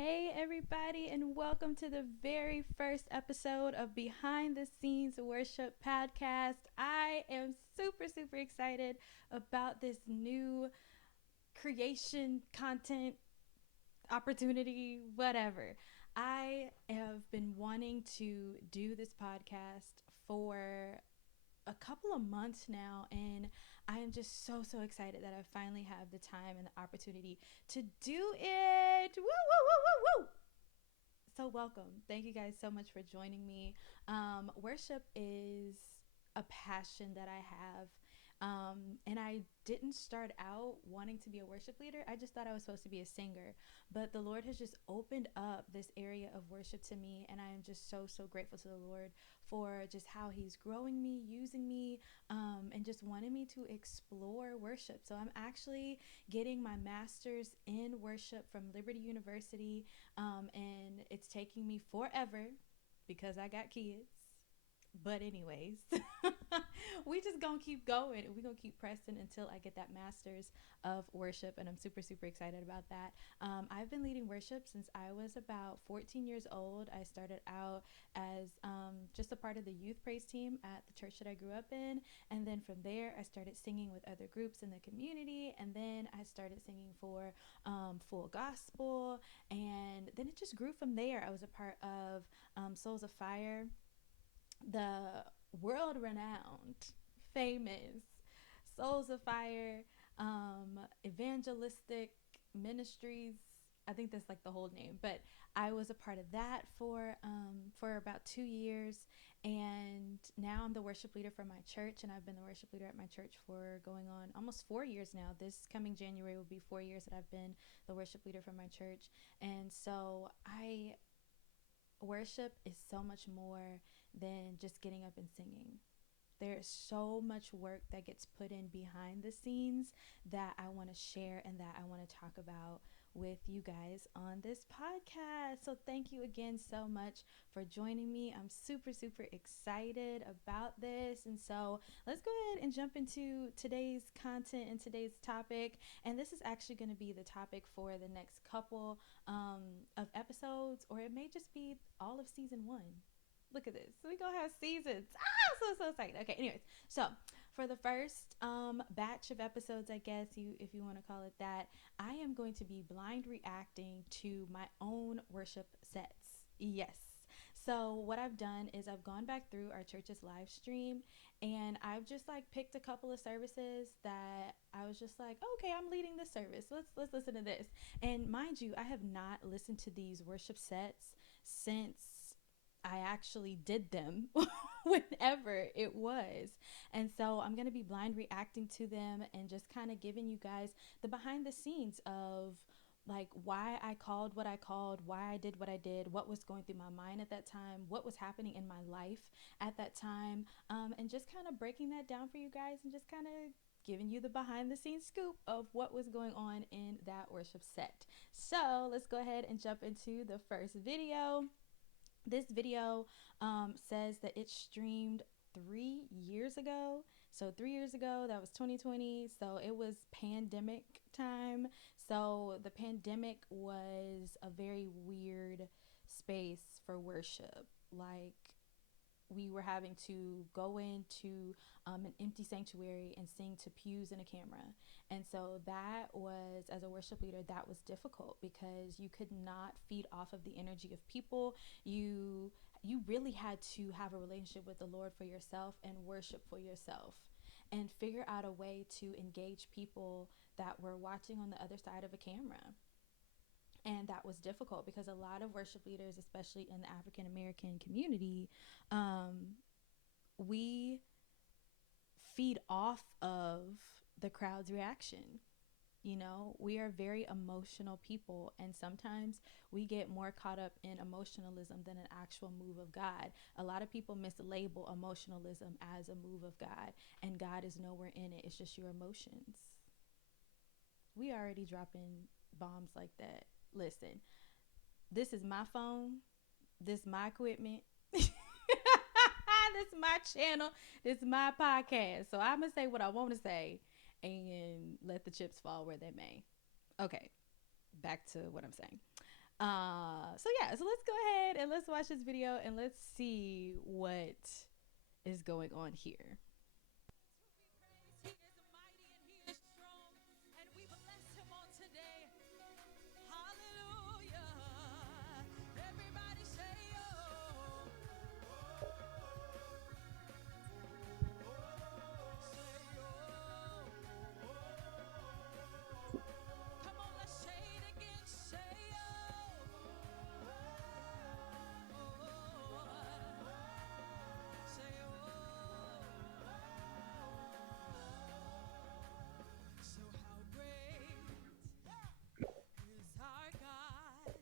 Hey, everybody, and welcome to the very first episode of Behind the Scenes Worship Podcast. I am super excited about this new creation, content, opportunity, whatever. I have been wanting to do this podcast for a couple of months now, and I am just so excited that I finally have the time and the opportunity to do it. Woo, woo, woo, woo, woo. So welcome. Thank you guys so much for joining me. Worship is a passion that I have. And I didn't start out wanting to be a worship leader. I just thought I was supposed to be a singer. But the Lord has just opened up this area of worship to me. And I am just so grateful to the Lord for just how He's growing me, using me, and just wanting me to explore worship. So I'm actually getting my master's in worship from Liberty University. And it's taking me forever because I got kids. But anyways, we just gonna keep going and we gonna keep pressing until I get that master's of worship, and I'm super excited about that. I've been leading worship since I was about 14 years old. I started out as just a part of the youth praise team at the church that I grew up in, and then from there I started singing with other groups in the community, and then I started singing for full gospel, and then it just grew from there. I was a part of Souls of Fire, the world renowned, famous Souls of Fire, evangelistic ministries. I think that's like the whole name, but I was a part of that for about 2 years, and now I'm the worship leader for my church, and I've been the worship leader at my church for going on almost 4 years now. This coming January will be 4 years that I've been the worship leader for my church, and so I worship is so much more than just getting up and singing. There's so much work that gets put in behind the scenes that I want to share and that I want to talk about with you guys on this podcast. So thank you again so much for joining me. I'm super excited about this. And so let's go ahead and jump into today's content and today's topic. And this is actually going to be the topic for the next couple of episodes, or it may just be all of season one. Look at this. We gonna have seasons. So excited. Okay, anyways. So for the first batch of episodes, I guess you if you want to call it that, I am going to be blind reacting to my own worship sets. Yes. So what I've done is I've gone back through our church's live stream, and I've just like picked a couple of services that I was just like, okay, I'm leading this service. Let's listen to this. And mind you, I have not listened to these worship sets since I actually did them whenever it was. And so I'm going to be blind reacting to them and just kind of giving you guys the behind the scenes of like why I called what I called, why I did what I did, what was going through my mind at that time, what was happening in my life at that time, and just kind of breaking that down for you guys and just kind of giving you the behind the scenes scoop of what was going on in that worship set. So let's go ahead and jump into the first video. This video says that it streamed 3 years ago. So 3 years ago, that was 2020. So it was pandemic time. So the pandemic was a very weird space for worship. Like, we were having to go into an empty sanctuary and sing to pews and a camera. And so that was, as a worship leader, that was difficult because you could not feed off of the energy of people. You really had to have a relationship with the Lord for yourself and worship for yourself and figure out a way to engage people that were watching on the other side of a camera. And that was difficult because a lot of worship leaders, especially in the African American community, we feed off of the crowd's reaction. You know, we are very emotional people, and sometimes we get more caught up in emotionalism than an actual move of God. A lot of people mislabel emotionalism as a move of God, and God is nowhere in it. It's just your emotions. We already dropping bombs like that. Listen, this is my phone. This is my equipment. This is my channel. This is my podcast. So I'm going to say what I want to say and let the chips fall where they may. Okay, back to what I'm saying. So yeah, so let's go ahead and let's watch this video and let's see what is going on here. He is mighty and he is strong, and we bless him on today. Hallelujah. Everybody say, oh. Come on, let's say it again. Say, oh. Say, oh. So how great is our God?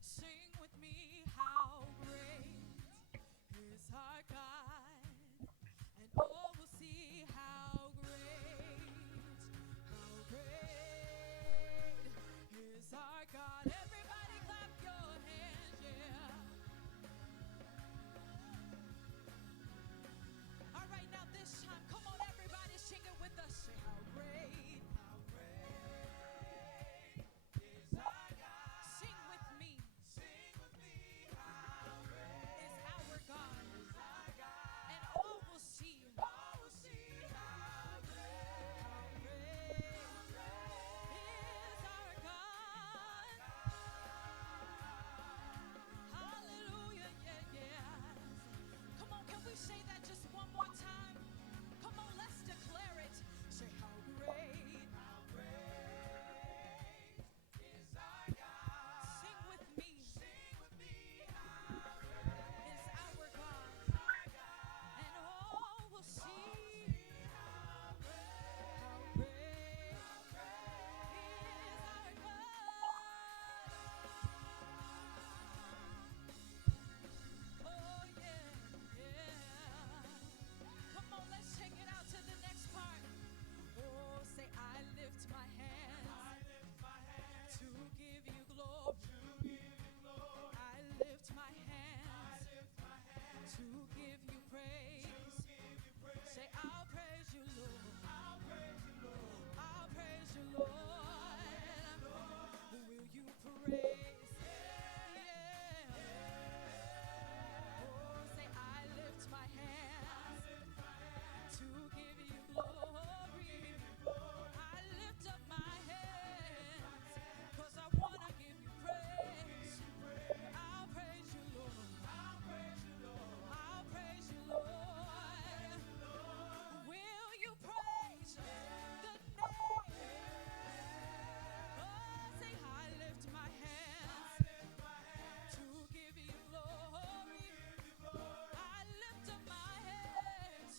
Sing with me, how great is our God? And all will see how great is our God. Everybody clap your hands, yeah. All right, now this time, come on, everybody, sing it with us. Say how great is our God. Sing with me. Sing with me, how great is our God. Is our God. And all will see. All will see how great is our God. Hallelujah, yeah, yeah. Come on, can we say that just one more time? Come on, let's declare it. Say how great is our God. Sing with me. Sing with me. How great is our God. And all will see how great is our God. Oh yeah, yeah. Come on, let's take it out to the next part. Oh, say I lift my hands. I lift my hands to give you glory. To give you glory. I lift my hands. I lift my hands to give you praise. To give you praise. Say I'll praise you, Lord. I'll praise you, Lord. I'll praise you, Lord. Will you praise? Yeah. Oh, say I lift my hands to give you glory. I lift up my hands 'cause I wanna give you praise. I'll praise you, Lord. I'll praise you, Lord. I'll praise you, Lord. Will you praise the name? Oh, say I lift my hands to give you glory. I lift up my hands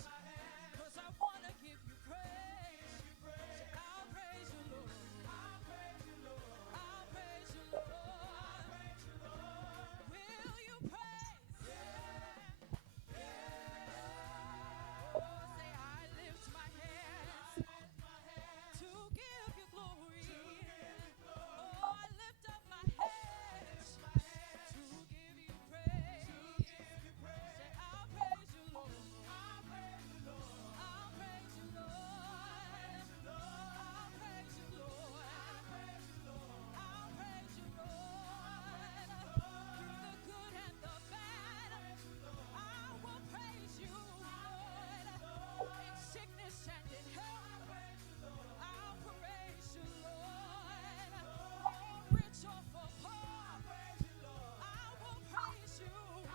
'cause I wanna give you praise. Say I'll praise you, Lord. I'll praise you, Lord. I'll praise you, Lord. Will you praise? Oh, say I lift my hands to give you glory. Oh, I lift up my hands to give you praise. Say I'll praise you, Lord. I'll praise you, Lord. I'll praise you, Lord. I'll praise you, Lord. I'll praise you, Lord. Through the good and the bad, I will praise you, Lord. In sickness and in health, I'll praise you, Lord. For rich or for poor, I will praise you, Lord.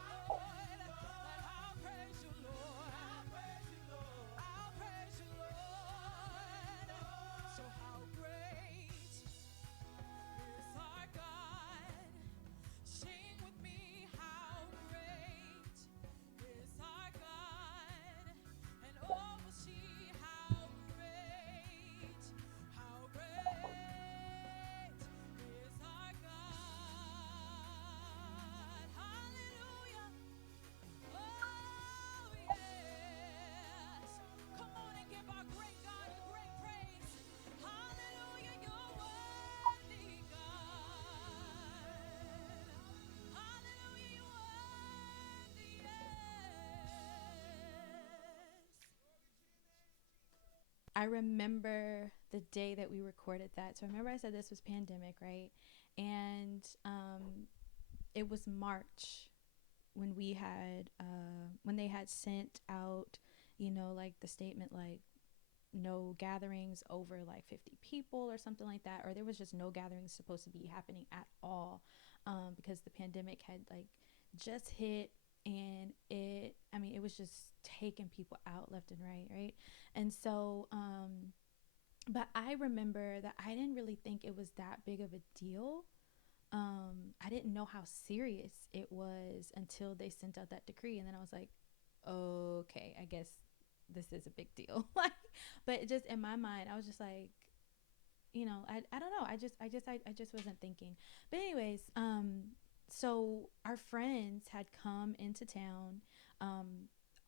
And I'll praise you, Lord. I'll praise you, Lord. So how great is our God? Sing with me, how great is our God? And all will see how great is our God. Hallelujah. Oh, yes. Come on and give our great God a great praise. Hallelujah, you're worthy, God. Hallelujah, you're worthy, yes. I remember the day that we recorded that. So I remember I said this was pandemic, right? And it was March when we had when they had sent out, like the statement, like no gatherings over like 50 people or something like that, or there was just no gatherings supposed to be happening at all, because the pandemic had like just hit, and it was just taking people out left and right. And so but I remember that I didn't really think it was that big of a deal. I didn't know how serious it was until they sent out that decree, and then I was like, okay, I guess this is a big deal. Like, but just in my mind, I was just like, I don't know. I just wasn't thinking. But anyways, so our friends had come into town.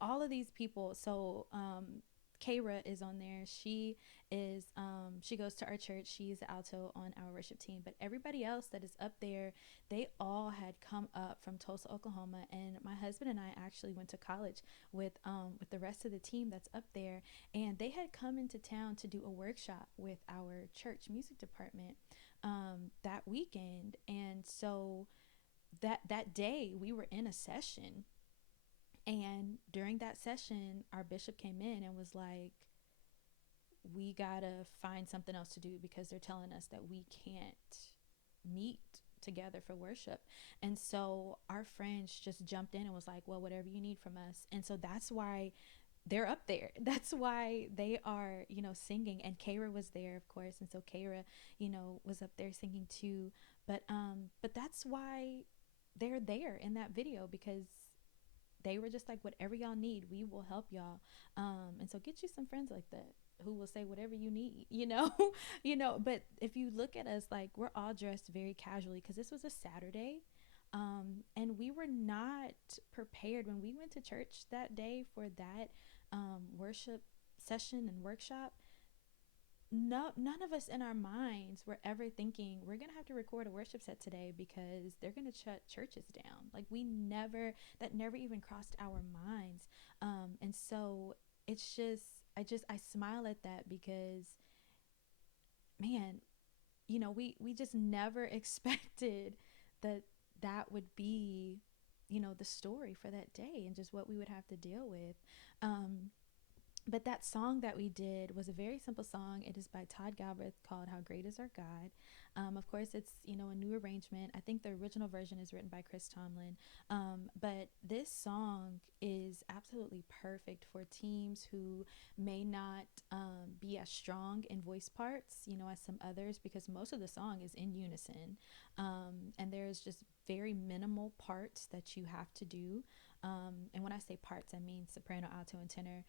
All of these people. So Kara is on there. She goes to our church. She's the alto on our worship team. But everybody else that is up there, they all had come up from Tulsa, Oklahoma, and my husband and I actually went to college with the rest of the team that's up there, and they had come into town to do a workshop with our church music department that weekend. And so that day we were in a session, and during that session our bishop came in and was like, we gotta find something else to do because they're telling us that we can't meet together for worship. And so our friends just jumped in and was like, well, whatever you need from us. And so that's why they're up there. That's why they are, singing. And Kara was there, of course. And so Kara, was up there singing too. But that's why they're there in that video, because they were just like, whatever y'all need, we will help y'all. And so get you some friends like that who will say whatever you need, But if you look at us, like, we're all dressed very casually because this was a Saturday. And we were not prepared when we went to church that day for that worship session and workshop. No, none of us in our minds were ever thinking we're gonna have to record a worship set today because they're gonna shut churches down. Like, that never even crossed our minds. And so it's just, I smile at that because, man, we just never expected that that would be, the story for that day and just what we would have to deal with. But that song that we did was a very simple song. It is by Todd Galbraith, called How Great Is Our God. Of course, it's, a new arrangement. I think the original version is written by Chris Tomlin. But this song is absolutely perfect for teams who may not be as strong in voice parts, as some others, because most of the song is in unison. And there's just very minimal parts that you have to do. And when I say parts, I mean soprano, alto, and tenor.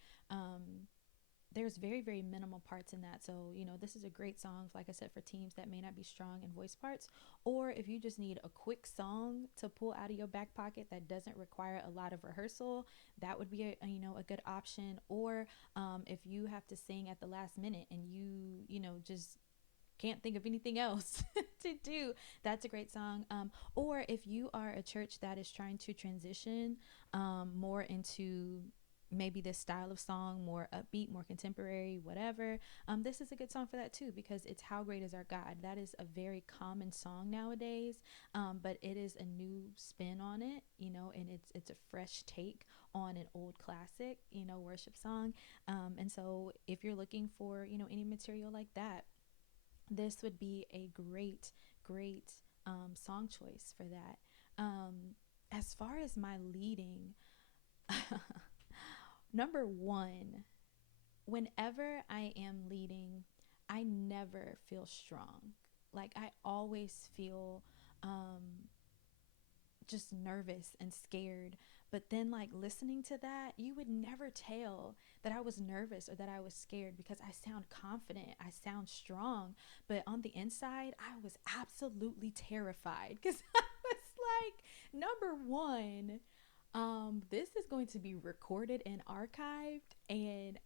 There's very, very minimal parts in that. So, this is a great song, like I said, for teams that may not be strong in voice parts, or if you just need a quick song to pull out of your back pocket that doesn't require a lot of rehearsal, that would be a good option. Or if you have to sing at the last minute and you just can't think of anything else to do, that's a great song. Or if you are a church that is trying to transition more into maybe this style of song, more upbeat, more contemporary, whatever, this is a good song for that too, because it's How Great Is Our God. That is a very common song nowadays, but it is a new spin on it, and it's a fresh take on an old classic, worship song. And so if you're looking for, any material like that, this would be a great song choice for that. As far as my leading, number one, whenever I am leading, I never feel strong. Like, I always feel just nervous and scared. But then, like, listening to that, you would never tell that I was nervous or that I was scared, because I sound confident, I sound strong. But on the inside, I was absolutely terrified, because I was like, number one, this is going to be recorded and archived, and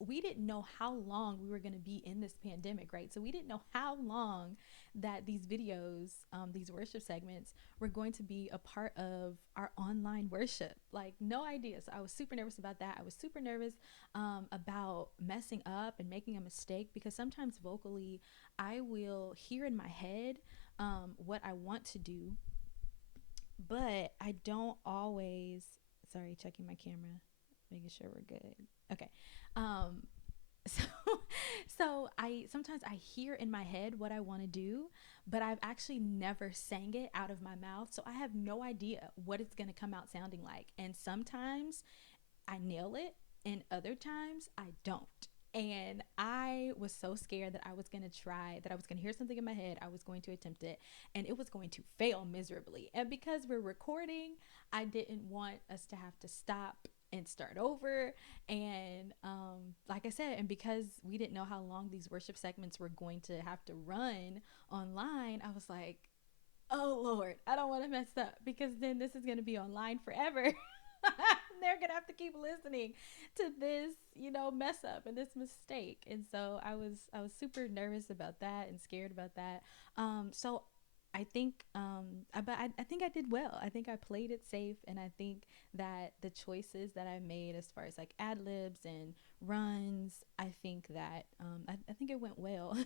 we didn't know how long we were going to be in this pandemic, right? So we didn't know how long that these videos, these worship segments, were going to be a part of our online worship. Like, no idea. So I was super nervous about that. I was super nervous about messing up and making a mistake, because sometimes vocally I will hear in my head what I want to do, but I don't always. Sorry, checking my camera, making sure we're good. Okay. Um, so I sometimes I hear in my head what I want to do, but I've actually never sang it out of my mouth, so I have no idea what it's going to come out sounding like. And sometimes I nail it, and other times I don't. And I was so scared that I was going to try, that I was going to hear something in my head, I was going to attempt it, and it was going to fail miserably. And because we're recording, I didn't want us to have to stop and start over. And like I said, and because we didn't know how long these worship segments were going to have to run online, I was like, oh Lord, I don't want to mess up, because then this is going to be online forever. They're gonna have to keep listening to this, mess up and this mistake. And so I was super nervous about that and scared about that. So I think, I think I did well. I think I played it safe, and I think that the choices that I made as far as like ad libs and runs, I think that I think it went well.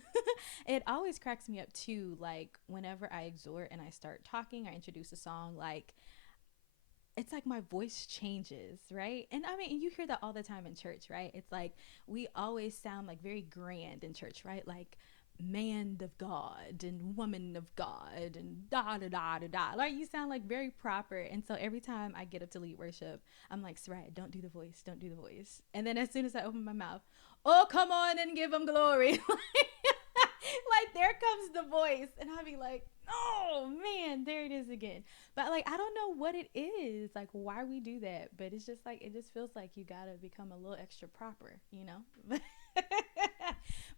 It always cracks me up too. Like whenever I exhort and I start talking, I introduce a song, like it's like my voice changes, right? And I mean, you hear that all the time in church, right? It's like we always sound like very grand in church, right? Like man of God and woman of God and da da da da da. Like you sound like very proper. And so every time I get up to lead worship, I'm like, Soraya, don't do the voice, don't do the voice. And then as soon as I open my mouth, oh, come on and give him glory. Like there comes the voice, and I'll be like, oh man, there it is again. But like I don't know what it is, like why we do that, but it's just like it just feels like you gotta become a little extra proper.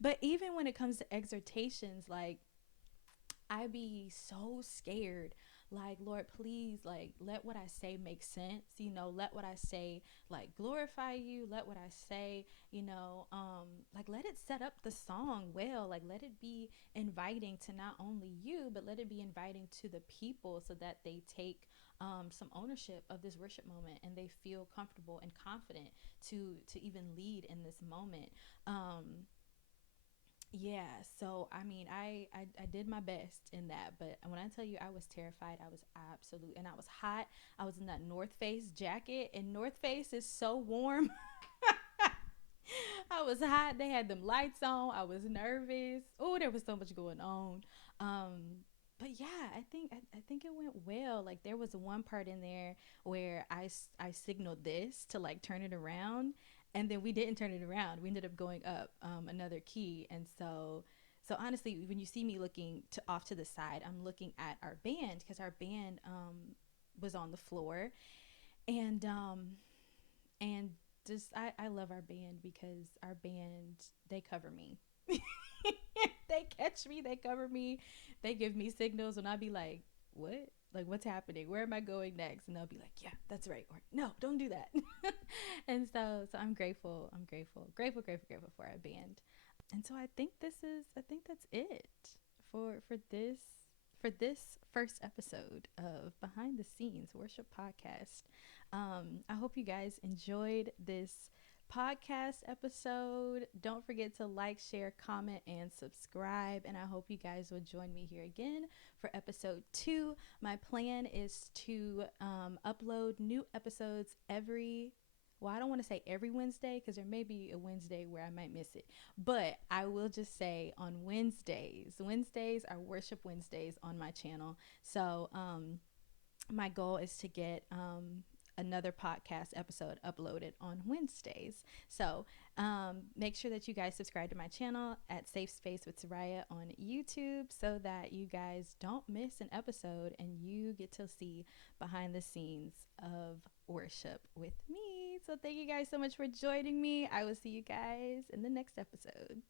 But even when it comes to exhortations, like I be so scared. Like, Lord, please, like, let what I say make sense. Let what I say, like, glorify you. Let what I say, like, let it set up the song well. Like, let it be inviting to not only you, but let it be inviting to the people so that they take some ownership of this worship moment and they feel comfortable and confident to even lead in this moment. Yeah, so I mean, I did my best in that, but when I tell you I was terrified, I was absolute, and I was hot. I was in that North Face jacket, and North Face is so warm. I was hot. They had them lights on. I was nervous. Oh, there was so much going on. But yeah, I think it went well. Like there was one part in there where I signaled this to like turn it around, and then we didn't turn it around. We ended up going up another key, and so honestly, when you see me looking off to the side, I'm looking at our band, because our band was on the floor, and and just I love our band, because our band, they cover me. They catch me, they cover me, they give me signals when I be like, what? Like what's happening? Where am I going next? And they'll be like, yeah, that's right, or no, don't do that. And so I'm grateful. I'm grateful for our band. And so I think that's it for this first episode of Behind the Scenes Worship Podcast. I hope you guys enjoyed this podcast episode. Don't forget to like, share, comment, and subscribe. And I hope you guys will join me here again for episode 2. My plan is to upload new episodes I don't want to say every Wednesday, because there may be a Wednesday where I might miss it. But I will just say on Wednesdays. Wednesdays are worship Wednesdays on my channel. So my goal is to get another podcast episode uploaded on Wednesdays. So make sure that you guys subscribe to my channel at Safe Space with Soraya on YouTube, so that you guys don't miss an episode and you get to see behind the scenes of worship with me. So thank you guys so much for joining me. I will see you guys in the next episode.